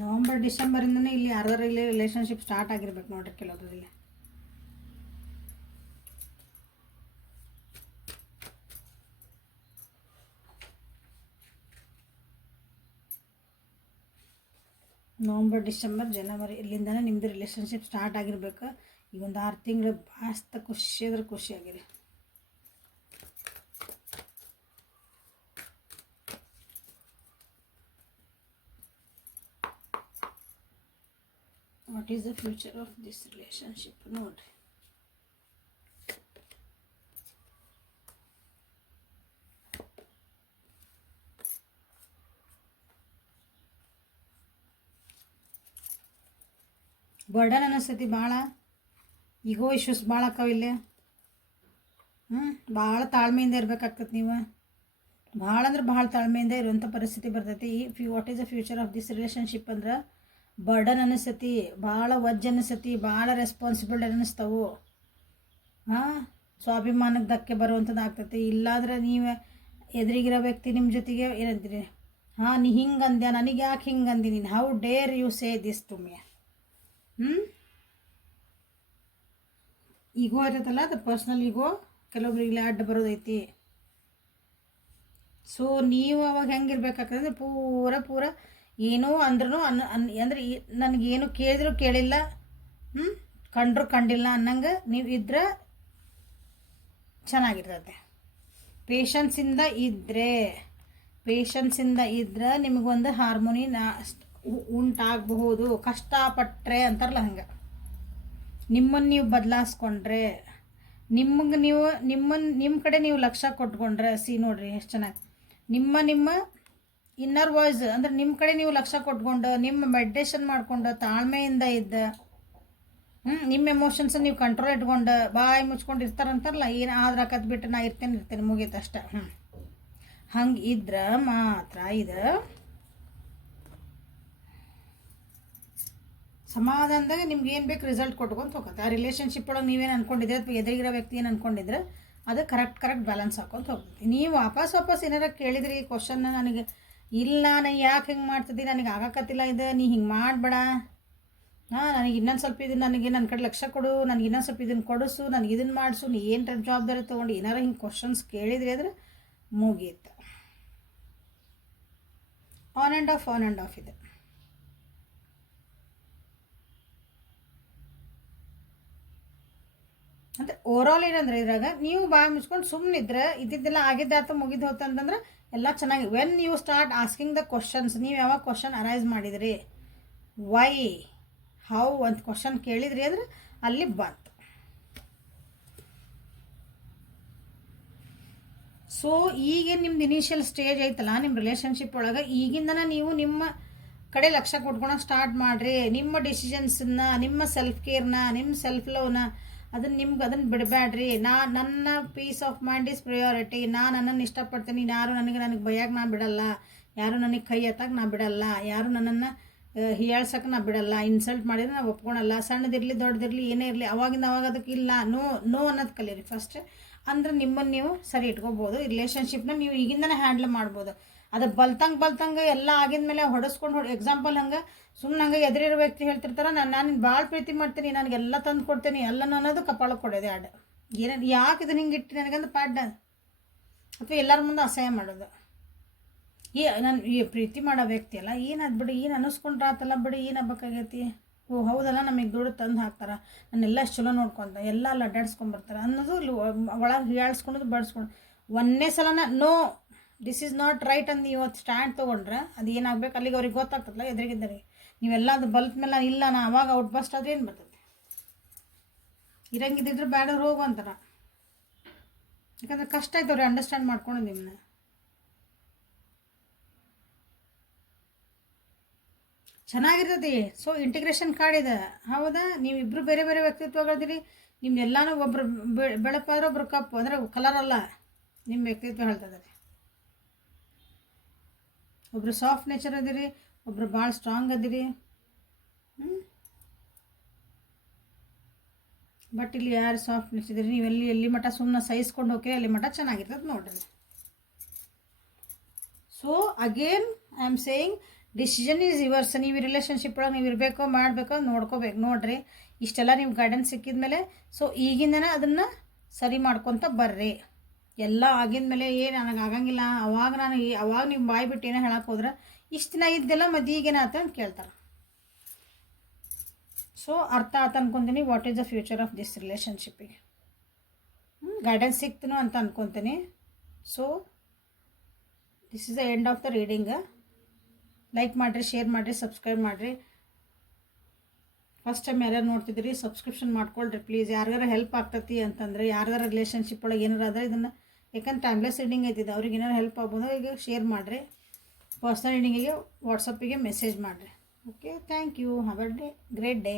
ನವಂಬರ್ ಡಿಸೆಂಬರಿಂದನೇ ಇಲ್ಲಿ ಅರ್ಧರಲ್ಲಿ ರಿಲೇಷನ್ಶಿಪ್ ಸ್ಟಾರ್ಟ್ ಆಗಿರ್ಬೇಕು ನೋಡ್ರಿ ಕೆಲವೊಬ್ಬರಲ್ಲಿ. ನವಂಬರ್ ಡಿಸೆಂಬರ್ ಜನವರಿ ಇಲ್ಲಿಂದನೇ ನಿಮ್ಮದು ರಿಲೇಷನ್ಶಿಪ್ ಸ್ಟಾರ್ಟ್ ಆಗಿರ್ಬೇಕು. ಈಗ ಒಂದು 6 ತಿಂಗಳು ಭಾಳ ಖುಷಿಯಾಗಿರಿ. What is the future of this relationship ನೋಡ್ರಿ. ಬರ್ಡನ್ ಅನ್ನಿಸ್ತೈತಿ ಭಾಳ, ಈಗೋ ಇಶ್ಯೂಸ್ ಭಾಳ ಅಕ್ಕಾವ ಇಲ್ಲೇ. ಭಾಳ ತಾಳ್ಮೆಯಿಂದ ಇರ್ಬೇಕಾಗ್ತದೆ. ನೀವು ಭಾಳ ಅಂದ್ರೆ ಭಾಳ ತಾಳ್ಮೆಯಿಂದ ಇರುವಂಥ ಪರಿಸ್ಥಿತಿ ಬರ್ತೈತಿ. What is the future of this relationship ಅಂದ್ರೆ ಬರ್ಡನ್ ಅನ್ನಿಸ್ತತಿ, ಭಾಳ ವಜ್ಜ ಅನ್ನಿಸ್ತತಿ, ಭಾಳ ರೆಸ್ಪಾನ್ಸಿಬಿಲಿಟಿ ಅನ್ನಿಸ್ತವು. ಸ್ವಾಭಿಮಾನಕ್ಕೆ ಧಕ್ಕೆ ಬರುವಂಥದ್ದು ಆಗ್ತೈತಿ. ಇಲ್ಲಾಂದ್ರೆ ನೀವು ಎದುರಿಗಿರೋ ವ್ಯಕ್ತಿ ನಿಮ್ಮ ಜೊತೆಗೆ ಏನಂತೀರಿ, ನೀ ಹಿಂಗೆ ಅಂದ್ಯಾ, ನನಗೆ ಯಾಕೆ ಹಿಂಗೆ ಅಂದಿ ನೀನು, how dare you say this to me. Ego ಇರುತ್ತಲ್ಲ, ಅದು ಪರ್ಸ್ನಲ್ ಈಗೋ ಕೆಲವೊಬ್ರಿಗೆ ಅಡ್ಡ ಬರೋದೈತಿ. ಸೊ ನೀವು ಅವಾಗ ಹೆಂಗಿರ್ಬೇಕಾಗ್ತದೆ, ಪೂರ ಏನೋ ಅಂದ್ರೂ ಅಂದ್ರೆ ನನಗೇನು ಕೇಳಿದ್ರು ಕೇಳಿಲ್ಲ, ಕಂಡ್ರು ಕಂಡಿಲ್ಲ ಅನ್ನಂಗೆ ನೀವು ಇದ್ರೆ ಚೆನ್ನಾಗಿರ್ತದೆ. ಪೇಷನ್ಸಿಂದ ಇದ್ರೆ ನಿಮಗೊಂದು ಹಾರ್ಮೋನಿ ಉಂಟಾಗಬಹುದು. ಕಷ್ಟಪಟ್ಟರೆ ಅಂತಾರಲ್ಲ ಹಂಗೆ, ನಿಮ್ಮನ್ನು ನೀವು ಬದಲಾಯಿಸ್ಕೊಂಡ್ರೆ, ನಿಮ್ಮ ಕಡೆ ನೀವು ಲಕ್ಷ್ಯ ಕೊಟ್ಕೊಂಡ್ರೆ, ನೋಡ್ರಿ ಎಷ್ಟು ಚೆನ್ನಾಗಿ ನಿಮ್ಮ ಇನ್ನರ್ ವಾಯ್ಸ್ ಅಂದ್ರೆ ನಿಮ್ಮ ಕಡೆ ನೀವು ಲಕ್ಷ್ಯ ಕೊಟ್ಕೊಂಡು, ನಿಮ್ಮ ಮೆಡಿಟೇಷನ್ ಮಾಡ್ಕೊಂಡು, ತಾಳ್ಮೆಯಿಂದ ಇದ್ದ, ನಿಮ್ಮ ಎಮೋಷನ್ಸ್ ನೀವು ಕಂಟ್ರೋಲ್ ಇಟ್ಕೊಂಡು ಬಾಯಿ ಮುಚ್ಕೊಂಡು ಇರ್ತಾರಂತಾರಲ್ಲ, ಏನು ಆದ್ರೆ ಕತ್ಬಿಟ್ಟು ನಾ ಇರ್ತೇನೆ ಮುಗೀತು ಅಷ್ಟೆ. ಹಂಗೆ ಇದ್ರೆ ಮಾತ್ರ ಇದು ಸಮಾಧಾನದಾಗ ನಿಮ್ಗೆ ಏನು ಬೇಕು ರಿಸಲ್ಟ್ ಕೊಟ್ಕೊಂತ ಹೋಗುತ್ತೆ. ಆ ರಿಲೇಷನ್ಶಿಪ್ ಒಳಗೆ ನೀವೇನು ಅಂದ್ಕೊಂಡಿದ್ರೆ ಅಥವಾ ಎದುರಿಗಿರೋ ವ್ಯಕ್ತಿ ಏನು ಅಂದ್ಕೊಂಡಿದ್ರೆ ಅದು ಕರೆಕ್ಟ್ ಬ್ಯಾಲೆನ್ಸ್ ಹಾಕೊಂತ ಹೋಗ್ತೈತಿ. ನೀವು ವಾಪಸ್ ಏನಾರ ಕೇಳಿದ್ರಿ ಕ್ವಶನ್ನ, ನನಗೆ ಇಲ್ಲ ನಾನು ಯಾಕೆ ಹಿಂಗೆ ಮಾಡ್ತಿದ್ದಿ, ನನಗೆ ಆಗಕತ್ತಿಲ್ಲ ಇದು, ನೀ ಹಿಂಗೆ ಮಾಡಬೇಡ, ನನಗೆ ಇನ್ನೊಂದು ಸ್ವಲ್ಪ ಇದನ್ನು, ನನಗೆ ನನ್ನ ಕಡೆ ಲಕ್ಷ್ಯ ಕೊಡು, ನನಗೆ ಇನ್ನೊಂದು ಸ್ವಲ್ಪ ಇದನ್ನು ಕೊಡಿಸು, ನನಗೆ ಇದನ್ನು ಮಾಡಿಸು, ನೀ ಏನು ಜವಾಬ್ದಾರಿ ತೊಗೊಂಡು ಏನಾರ ಹಿಂಗೆ ಕ್ವಶನ್ಸ್ ಕೇಳಿದ್ರಿ ಅಂದರೆ ಮುಗೀತು. ಆನ್ ಆ್ಯಂಡ್ ಆಫ್ ಇದೆ. ಅಂದರೆ ಓವರಾಲ್ ಏನಂದ್ರೆ ಇದ್ರಾಗ ನೀವು ಬಾಯಿ ಮುಚ್ಕೊಂಡು ಸುಮ್ಮನಿದ್ರೆ ಇದ್ದಿದ್ದೆಲ್ಲ ಆಗಿದ್ದಾತ ಮುಗಿದು ಹೋತಂತಂದ್ರೆ ಎಲ್ಲ ಚೆನ್ನಾಗಿ when you start asking the questions, ನೀವು ಯಾವಾಗ ಕ್ವಶನ್ ಅರೈಸ್ ಮಾಡಿದ್ರಿ, ವೈ, ಹೌ ಅಂತ ಕ್ವಶನ್ ಕೇಳಿದ್ರಿ ಅಂದ್ರೆ ಅಲ್ಲಿ ಬಂತು. ಸೊ ಈಗ ನಿಮ್ದು ಇನಿಷಿಯಲ್ ಸ್ಟೇಜ್ ಐತಲ್ಲ ನಿಮ್ಮ ರಿಲೇಷನ್ಶಿಪ್ ಒಳಗೆ, ಈಗಿಂದನ ನೀವು ನಿಮ್ಮ ಕಡೆ ಲಕ್ಷ್ಯ ಕೊಟ್ಕೊಳಕ್ಕೆ ಸ್ಟಾರ್ಟ್ ಮಾಡಿರಿ. ನಿಮ್ಮ ಡಿಸಿಷನ್ಸನ್ನ, ನಿಮ್ಮ ಸೆಲ್ಫ್ ಕೇರ್ನ, ನಿಮ್ಮ ಸೆಲ್ಫ್ ಲವ್ನ ಅದನ್ನು ಬಿಡಬೇಡ್ರಿ. ನನ್ನ peace of mind is priority. ನನ್ನನ್ನು ಇಷ್ಟಪಡ್ತೀನಿ, ಯಾರು ನನಗೆ ಬೈಯಾಗ ನಾ ಬಿಡಲ್ಲ, ಯಾರು ನನಗೆ ಕೈ ಎತ್ತಕ್ಕೆ ನಾ ಬಿಡಲ್ಲ, ಯಾರು ನನ್ನನ್ನು ಹೀಯಾಳ್ಸಕ್ಕೆ ನಾ ಬಿಡಲ್ಲ, ಇನ್ಸಲ್ಟ್ ಮಾಡಿದ್ರೆ ನಾವು ಒಪ್ಕೊಳಲ್ಲ. ಸಣ್ಣದಿರಲಿ ದೊಡ್ಡದಿರಲಿ ಏನೇ ಇರಲಿ ಅವಾಗಿಂದ ಅವಾಗ ಅದಕ್ಕೆ ಇಲ್ಲ, ನೋ ನೋ ಅನ್ನೋದು ಕಲೀರಿ ಫಸ್ಟ್. ಅಂದ್ರೆ ನಿಮ್ಮನ್ನು ನೀವು ಸರಿ ಇಟ್ಕೋಬೋದು. ರಿಲೇಷನ್ಶಿಪ್ನ ನೀವು ಈಗಿಂದನೇ ಹ್ಯಾಂಡ್ಲ್ ಮಾಡ್ಬೋದು. ಅದು ಬಲ್ತಂಗೆ ಎಲ್ಲ ಆಗಿದ್ಮೇಲೆ ಹೊಡೆಸ್ಕೊಂಡು ಎಕ್ಸಾಂಪಲ್ ಹಂಗೆ ಸುಮ್ಮನೆ ಹಂಗೆ ಎದುರಿರೋ ವ್ಯಕ್ತಿ ಹೇಳ್ತಿರ್ತಾರೆ, ನಾನು ಭಾಳ ಪ್ರೀತಿ ಮಾಡ್ತೀನಿ, ನನಗೆಲ್ಲ ತಂದು ಕೊಡ್ತೀನಿ, ಎಲ್ಲ ಅನ್ನೋದು ಕಪಾಳಕ್ಕೆ ಕೊಡೋದು ಆಡ್. ಏನೇನು ಯಾಕೆ ಇದನ್ನು ಹಿಂಗೆ ಇಟ್ಟು ನನಗಂದು ಪ್ಯಾಡ್, ಅಥವಾ ಎಲ್ಲರ ಮುಂದೆ ಅಸಹ್ಯ ಮಾಡೋದು. ನಾನು ಈ ಪ್ರೀತಿ ಮಾಡೋ ವ್ಯಕ್ತಿ ಅಲ್ಲ, ಏನಾದ್ ಬಿಡಿ, ಏನು ಅನ್ನಿಸ್ಕೊಂಡ್ರೆ ಆತಲ್ಲ ಬಿಡಿ, ಏನು ಹಬ್ಬಕ್ಕಾಗೈತಿ, ಓ ಹೌದಲ್ಲ ನಮಗೆ ದುಡ್ಡು ತಂದು ಹಾಕ್ತಾರೆ, ನಾನೆಲ್ಲ ಅಷ್ಟು ಚಲೋ ನೋಡ್ಕೊತ ಎಲ್ಲ ಅಡ್ಡಾಡ್ಸ್ಕೊಂಬರ್ತಾರೆ ಅನ್ನೋದು ಇಲ್ಲಿ ಒಳಗೆ ಹೀಯಾಳ್ಸ್ಕೊಳೋದು ಬಡಿಸ್ಕೊಂಡು ಒಂದೇ ಸಲನ no this is not right ಅಂದು ಇವತ್ತು ಸ್ಟ್ಯಾಂಡ್ ತೊಗೊಂಡ್ರೆ ಅದು ಏನಾಗಬೇಕು ಅಲ್ಲಿಗೆ ಅವ್ರಿಗೆ ಗೊತ್ತಾಗ್ತದಲ್ಲ ಎದುರಿಗಿದ್ದರಿಗೆ. ನೀವೆಲ್ಲ ಅದು ಬಲ್ತ್ ಮೇಲೆ ಇಲ್ಲ ನಾ ಅವಾಗ ಔಟ್ ಬಸ್ಟ್ ಆದರೆ ಏನು ಬರ್ತದೆ, ಇರಂಗಿದ್ದಿದ್ರೆ ಬೇಡ ಹೋಗು ಅಂತಾರೆ. ಯಾಕಂದ್ರೆ ಕಷ್ಟ ಆಯ್ತವ್ರಿ ಅಂಡರ್ಸ್ಟ್ಯಾಂಡ್ ಮಾಡ್ಕೊಂಡು ನಿಮ್ಮನ್ನ. ಚೆನ್ನಾಗಿರ್ತೈತಿ. ಸೊ ಇಂಟಿಗ್ರೇಷನ್ ಕಾರ್ಡ್ ಇದೆ, ಹೌದಾ? ನೀವಿಬ್ಬರು ಬೇರೆ ಬೇರೆ ವ್ಯಕ್ತಿತ್ವಗಳಿದ್ದೀರಿ, ನಿಮ್ದೆಲ್ಲನೂ ಒಬ್ರು ಬೆಳಪಾದ್ರೆ ಒಬ್ರು ಕಪ್ಪು, ಅಂದರೆ ಕಲರ್ ಅಲ್ಲ, ನಿಮ್ಮ ವ್ಯಕ್ತಿತ್ವ ಹೇಳ್ತದೆ. ಒಬ್ರು ಸಾಫ್ಟ್ ನೇಚರ್ ಅದಿರಿ, ಒಬ್ರು ಭಾಳ ಸ್ಟ್ರಾಂಗ್ ಅದಿರಿ. ಬಟ್ ಇಲ್ಲಿ ಯಾರು ಸಾಫ್ಟ್ ನೇಚರ್ ಇದ್ದೀರಿ, ನೀವು ಎಲ್ಲಿ ಮಟ್ಟ ಸುಮ್ಮನೆ ಸಹಿಸ್ಕೊಂಡು ಹೋಗ್ರಿ ಅಲ್ಲಿ ಮಟ್ಟ ಚೆನ್ನಾಗಿರ್ತದೆ ನೋಡ್ರಿ. So again I am saying decision is yours. ನೀವು ರಿಲೇಷನ್ಶಿಪ್ ಒಳಗೆ ನೀವು ಇರಬೇಕೋ ಮಾಡಬೇಕೋ ನೋಡ್ಕೋಬೇಕು ನೋಡ್ರಿ. ಇಷ್ಟೆಲ್ಲ ನೀವು ಗೈಡೆನ್ಸ್ ಸಿಕ್ಕಿದ್ಮೇಲೆ ಸೊ ಈಗಿಂದನೇ ಅದನ್ನು ಸರಿ ಮಾಡ್ಕೊತ ಬರ್ರಿ. ಎಲ್ಲ ಆಗಿದ್ಮೇಲೆ ನನಗೆ ಆಗಂಗಿಲ್ಲ, ಅವಾಗ ನೀವು ಬಾಯಿ ಬಿಟ್ಟು ಏನೋ ಹೇಳಕ್ಕೆ ಹೋದ್ರೆ ಇಷ್ಟು ದಿನ ಇದ್ದೆಲ್ಲ ಮದ್ದು ಈಗೇನಾತ ಅಂತ ಕೇಳ್ತಾರೆ. ಸೊ ಅರ್ಥ ಆತ ಅನ್ಕೊತೀನಿ what is the future of this ರಿಲೇಷನ್ಶಿಪ್ಪಿಗೆ. ಗೈಡೆನ್ಸ್ ಸಿಕ್ತನೋ ಅಂತ ಅನ್ಕೊತೀನಿ. So this is the end of the reading. Like ಮಾಡಿರಿ, ಶೇರ್ ಮಾಡಿರಿ, ಸಬ್ಸ್ಕ್ರೈಬ್ ಮಾಡಿರಿ. ಫಸ್ಟ್ ಟೈಮ್ ಯಾರ್ಯಾರು ನೋಡ್ತಿದ್ದೀರಿ ಸಬ್ಸ್ಕ್ರಿಪ್ಷನ್ ಮಾಡ್ಕೊಳ್ರಿ ಪ್ಲೀಸ್. ಯಾರಿಗಾರ ಹೆಲ್ಪ್ ಆಗ್ತತಿ ಅಂತಂದರೆ, ಯಾರ್ಯಾರ ರಿಲೇಷನ್ಶಿಪ್ ಒಳಗೆ ಏನಾರು ಆದರೆ ಇದನ್ನು, ಯಾಕಂದ್ರೆ ಟೈಮ್ಲೆಸ್ ರೀಡಿಂಗ್ ಐತಿದೆ, ಅವ್ರಿಗೆ ಏನಾರು ಹೆಲ್ಪ್ ಆಗ್ಬೋದು ಈಗ ಶೇರ್ ಮಾಡಿರಿ. ಪರ್ಸ್ನಲ್ ರೀಡಿಂಗಿಗೆ ವಾಟ್ಸಪ್ಪಿಗೆ ಮೆಸೇಜ್ ಮಾಡಿರಿ. Okay, thank you, have a great day.